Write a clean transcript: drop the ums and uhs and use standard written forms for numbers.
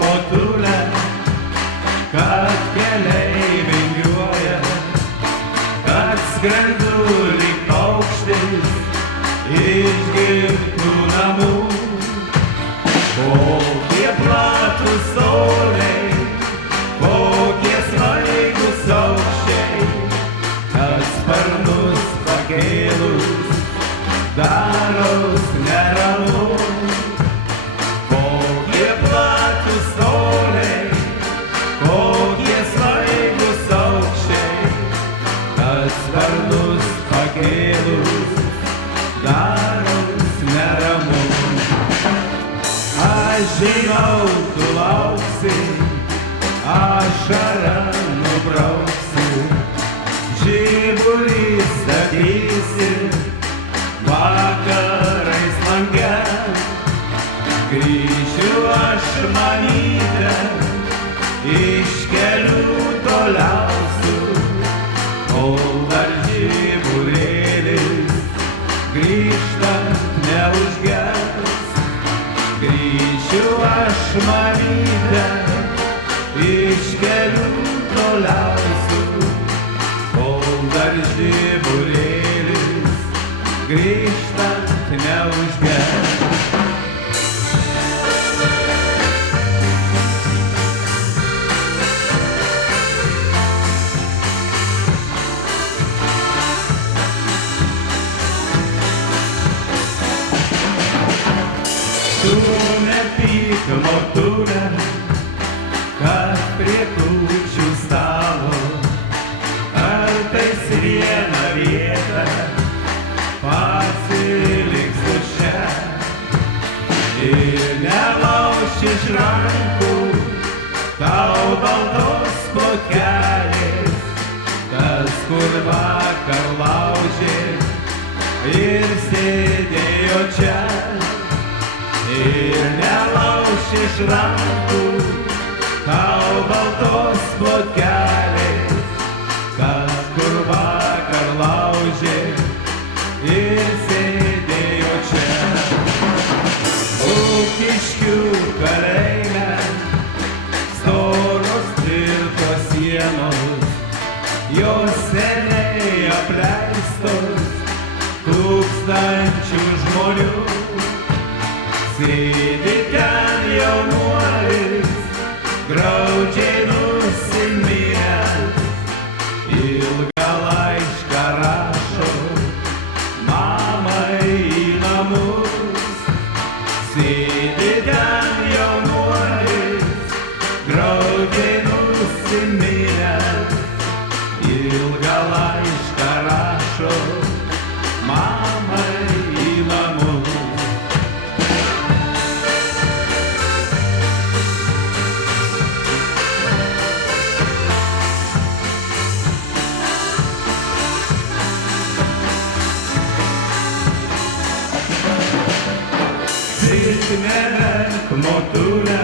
motulę, kad keliai vingiuoja, kad skrendu lyg paukštis iš gimtų namų. Kokie platūs soliai, kokie smaigūs aukščiai, kad sparnus pakėlus daros neramu. Kokie platūs soliai, kokie smaigūs aukščiai, kad sparnus pakėlus daros neramu. Aš žinau, tu lauksi, ašarą nubrauksi, žiburys sakysi, vakarais lange. Grįšiu aš, mamyte, iš kelių toliausių, kol dar žiburėlis grįžtant neužges. Grįšiu aš, mamyte, iš kelių toliausių, kol dar žiburėlis grįžtant neužges. Tu nepyk, motulė, kad prie kūčių stalo kartais vieną vietą pasiliks tuščia. Ir nelauš iš rankų tau baltos plotkelės, tas, kur vakar laužė ir sėdėjo čia. Ir nelauš iš rankų tau baltos plotkelės, tas, kur vakar laužė ir sėdėjo čia. Lukiškių kalėjime storos tvirtos sienos, jos seniai apleistos tūkstančių žmonių. Sėdi ten jaunuolis, graudžiai nusimiręs, ilgą laišką rašo mamai į namus. Sėdi ten jaunuolis, graudžiai nusimiręs, ilgą laišką rašo mamai į namus. Neverk, motulė,